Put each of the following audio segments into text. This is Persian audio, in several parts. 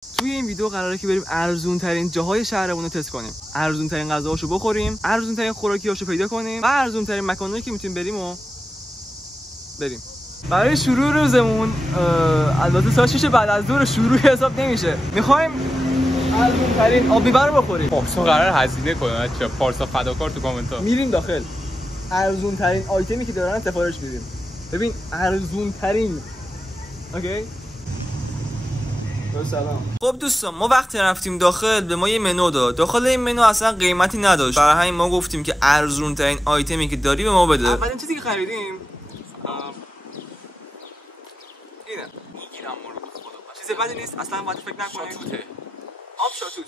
توی این ویدیو قراره که بریم ارزون ترین جاهای شهرمون رو تست کنیم، ارزون ترین غذاهاشو بخوریم، ارزون ترین خوراکیاشو پیدا کنیم و ارزون ترین مکانایی که میتونیم بریم و بریم. برای شروع روزمون البته ساعت 6 بعد از ظهر شروع حساب نمیشه. میخوایم ارزون ترین آب بیبر رو بخوریم. پارسا قرار هزینه کنه بچا. پارسا فداکار تو کامنت ها. میریم داخل. ارزون ترین آیتمی که دارن سفارش میدیم. ببین ارزون ترین. اوکی؟ سلام. خب دوستان ما وقتی رفتیم داخل به ما یه منو داد. داخل این منو اصلا قیمتی نداشت. برای همین ما گفتیم که ارزون ترین آیتمی که داری به ما بده. اولین چیزی که خریدیم اینه. میگیرم ما رو خدا. چیز بدی نیست اصلا باید فکر نکنید. شاتوته. آب شاتوت.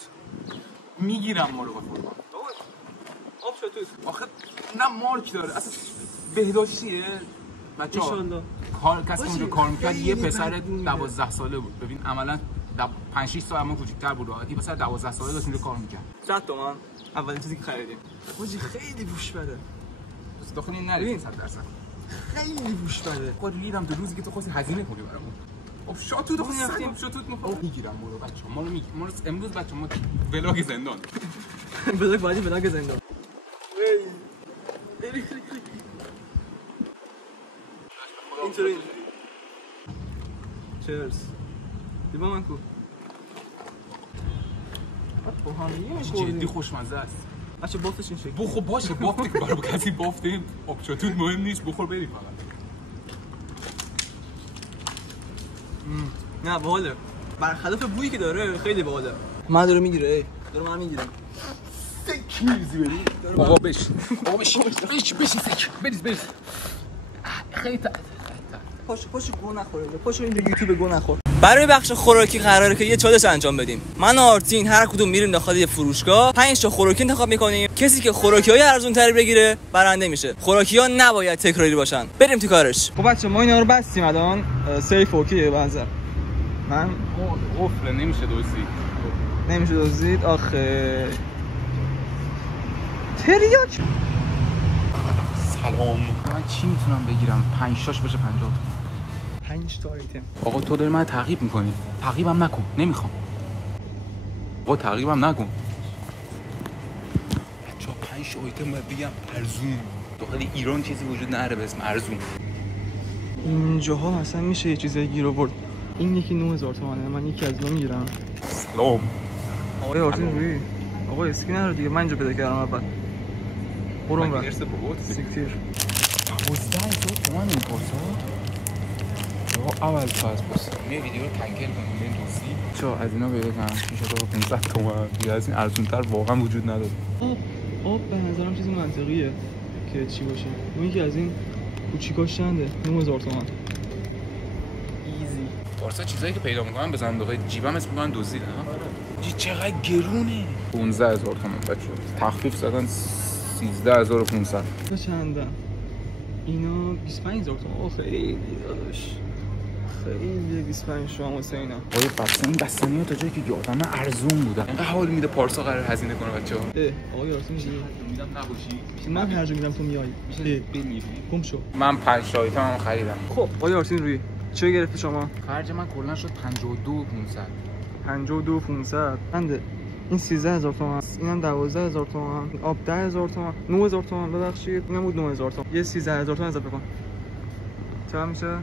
میگیرم ما رو بخورم. آب شاتوت. آخه نه مارک داره. اصلا بهداشتیه. بچه‌ها کار کسی اونجا کار می‌کرد یه پسر 12 ساله بود. ببین عملاً 5 6 سال اما کوچیک‌تر بود. یه پسر 12 ساله داشت اونجا کار می‌کرد. 100 تومن اولین چیزی که خریدیم. حاجی خیلی بوش بده. داخل این نره 100%. خیلی بوش بده. خود لیدم دو روزی که تو خواستی هزینه کنی برامون. خب شاتوت رو رفتیم شاتوت میگیرم ما رو بچه‌ها. ما رو امروز بچه‌ها ما ولاگ زندان. ولاگ زندان. اینطوری چرس دیبا من کو جدی خوشمزه است بچه بافتش این شکل بخور باشه بافتی که برای کسی بافته آب شاتوت مهم نیست بخور بریم فقط نه باحاله برخلاف بویی که داره خیلی باحاله من داره میگیره داره من میگیرم سکیزی بریم بابا بشین بریز خیلی پاشو گو نخوره پاشو اینجا یوتیوب گو نخور. برای بخش خوراکی قراره که یه چالش انجام بدیم. من و آرتین هر کدوم میریم داخل یه فروشگاه 5 تا خوراکی انتخاب میکنیم. کسی که خوراکی‌های ارزون تری بگیره برنده میشه. خوراکی‌ها نباید تکراری باشن. بریم تو کارش. خب بچه ما اینا رو بستیم الان سیف اوکیه به نظر من. قفل نمیشه دزدید آخه تریاک. سلام من چی میتونم بگیرم 5 تاش بشه 50 تا 5 تا آیتم. آقا تو داری من تعقیب میکنی تعقیبم نکن نمیخوام آقا تعقیبم نکن بچه‌ها 5 آیتم باید بگم ارزون داخل ایران چیزی وجود نداره به اسم ارزون. اینجاها مثلا میشه یه چیزی گیر آورد. این یکی 9000 تومانه من یکی از اون میگیرم. سلام آقای آرتین روی آقا اسکی نره دیگه من اینجا پیدا کردم اول برام رفت سیکتیر 12000 تومان این پارسا یا اول فاز بس می ویدیو رو کنکل کنیم بریم دوستی چه از اینا پیدا کنم میشه تا 500 تومان دیگه از این ارزون‌تر واقعا وجود نداره. آب به نظرم چیز منطقیه که چی باشه. اون یکی از این کوچیکاش چنده 9000 تومان ایزی. پارسا چیزایی که پیدا میکنم بزنم داخل جیبم اسم میکنن دزدیدن چی چقدر گرونه 15000 تومان بچه‌ها تخفیف زدن 13500 چنده اینا 25000 تومان خیلی داداش خیلی 25 تومان واسه اینا. آقای بچه‌ها این بستنی‌ها تا جایی که یادم ارزون بودن اینقدر حال میده پارسا قرار هزینه کنه بچه‌ها. آقای آرتین میگه میدم نباشی من هر جا میرم تو میای بمیری گم شو. من 5 تا آیتم خریدم. خب آقای آرتین روی چه گرفتی شما؟ خرج من کلا شد 52500 52500 بنده این 13000 تومان اینم 12000 تومان آب 10000 تومان 9000 تومان ببخشید اینم بود 9000 تومان یه 13000 تومان اضافه کن چقدر میشه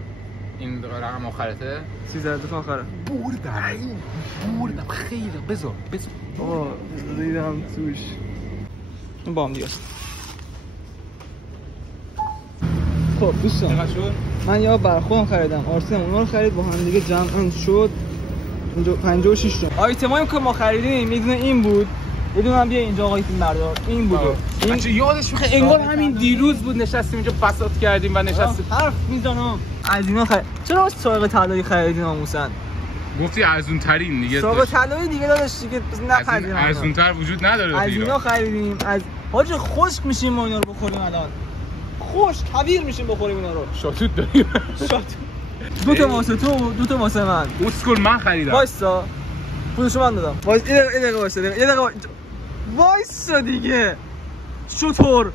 این رقم آخرته 13000 تومان آخره بردم خیلی بذار آقا ریدم توش این با هم دیگه. خب دوستان من یا برای خودم خریدم آرتین اونا رو خرید با هم دیگه جمع شد 56 تا آیتمایی که ما خریدیم یه دونه این بود یه دونه هم بیا اینجا آقای فیلم بردار این بود این چه یادش میخواد انگار همین دیروز بود نشستیم اینجا بساط کردیم و نشستیم حرف میزنم از اینا چرا سایق طلایی خریدین ناموسن گفتی ارزون ترین دیگه سایق طلایی دیگه داداش دیگه نخریدیم ارزون تر وجود نداره از اینا خریدیم از حاجی خشک میشیم ما اینا رو بخوریم الان خشک کویر میشیم بخوریم اینا رو شاتوت داریم شاتوت 2 تا واسه تو 2 تا واسه من اسکول من خریدم وایسا پولشو من دادم وایس یه دقیقه وایسا یه دقیقه وایسا دیگه شطور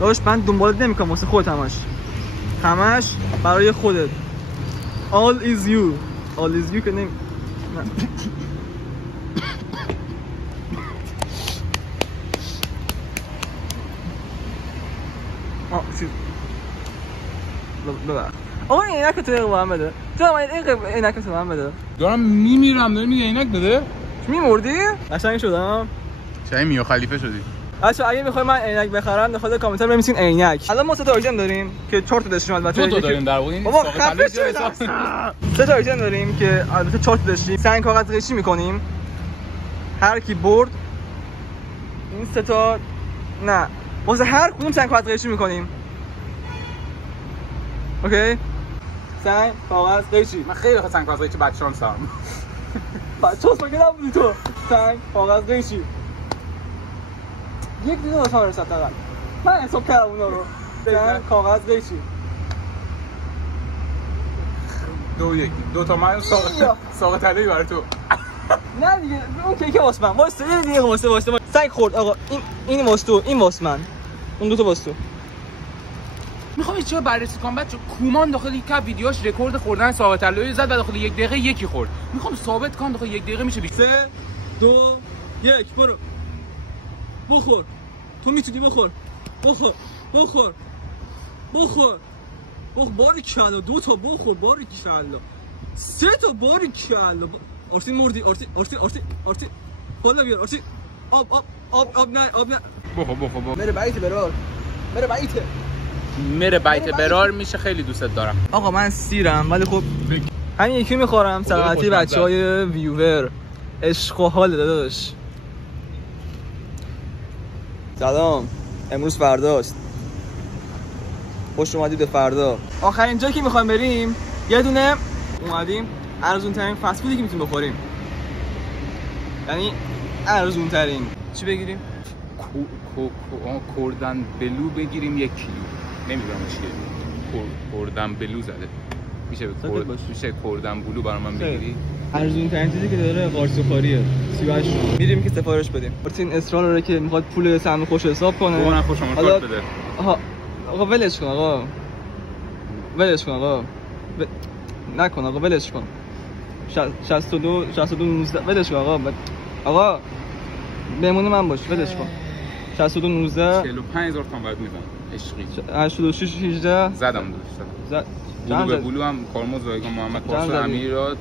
داش من دنبالت نمیکنم واسه خودت همش برای خودت all is you آلیزیو که نمی چیز ببر آقا عینک تو به من بده. تو من عینک تو به من بده. دارم میمیرم داری میگه عینک بده؟ میمردی؟ قشنگ شدم. چای میو خلیفه شدی. بچا اگه میخوای من عینک بخرم داخل کامنت ها بنویسین عینک. الان ما 3 تا آیتم داریم که 4 تا داشتیم البته. 2 تا داریم در واقع این بابا خفه شو. 3 تا آیتم داریم که البته 4 تا داشتیم. سنگ کاغذ قیچی میکنیم. هر کی برد این 3 تا نه واسه هر کدوم سنگ کاغذ قیچی میکنیم. اوکی؟ سنگ کاغذ قیچی. من خیلی سنگ کاغذ قیچی بعد شانسم. بچه‌ها مگه نبودی تو؟ سنگ کاغذ قیچی. یک دیگه واسه من رسید فقط. من حساب کردم اونا رو. سنگ کاغذ قیچی. 2 تا من ساق طلایی برای تو. نه دیگه اون کیک واسه من. واسه یه دیگه واسه سنگ خورد آقا. این واسه تو، این واسه من. اون 2 تا واسه تو. میخوام چه بررسی کنم بچه کومان داخل یک ویدیوش رکورد خوردن ساق طلایی زد و داخل 1 دقیقه یکی خورد. میخوام ثابت کنم داخل 1 دقیقه میشه 3 2 1 برو. بخور. تو میتونی بخور. بخور. باری کلا 2 تا بخور باری کلا 3 تا باری کلا. آرتین مردی. آرتین بالا بیار. آرتین آب نه بخور میره بیت برار میشه. خیلی دوستت دارم آقا. من سیرم ولی خب همین یکی میخورم. سلامتی بچهای ویور. عشق و حال داداش. سلام. امروز فرداست. خوش اومدید به فردا. آخرین جایی که میخوایم بریم یه دونه اومدیم ارزون ترین فست فودی که میتونیم بخوریم. یعنی ارزون ترین. چی بگیریم؟ کوردن بلو بگیریم 1 کیلو. نمیدونم چیه. کوردن بلو زده. میشه کوردن بلو برای من بگیری؟ ارزون ترین چیزی که داره قارچ سفاریه. 38 میریم که سفارش بدیم. این اصرار داره که میخواد پول سهم خوش حساب کنه. اون خوشم کارت بده. آقا ولش کن آقا. نکن آقا ولش کن. 62 19 ولش کن آقا. آقا بمونه من باش ولش کن. 62 19 45000 تومان باید میزنم. عشقی 86 18 زدم بلو به بلو هم کارمز رایگان محمد پارسا امیرات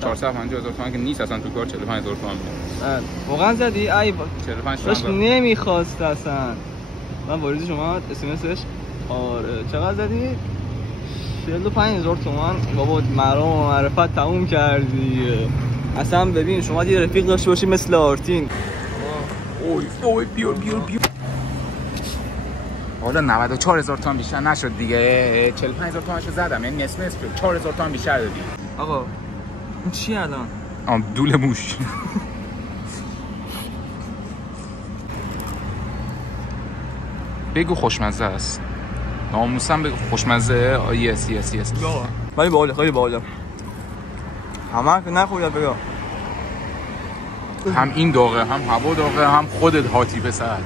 450000 تومان که نیست اصلا تو کار 45000 تومان میاد. واقعا زدی؟ ای 45 تومان نمیخواست اصلا. من واریزی شما اس ام اسش آره چقدر زدی؟ 45000 تومان. بابا مرام و معرفت تموم کردی. اصلا ببین شما یه رفیق داشته باشی مثل آرتین. اوی بیور حالا 94000 تومان بیشتر نشد دیگه. 45000 تومانشو زدم یعنی نصف 4000 تومان بیشتر دادی. آقا این چی الان؟ دول موش. بگو خوشمزه است. ناموسم بگو خوشمزه. یس ولی باحاله خیلی باحاله. همه که نخوری بگو. هم این داغه هم هوا داغه هم خودت هاتی پسر.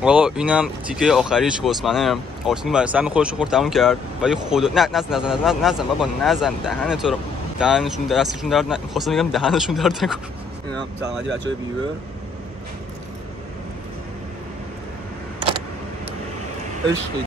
آقا اینم تیکه آخریش گسمنه. آرتین برای سهم خودش رو خورد تموم کرد ولی خدا نزن بابا نزن دهن تو رو. دهنشون دستشون درد خواستم بگم دهنشون درد نکن. اینا سلامتی بچهای ویور. عشقی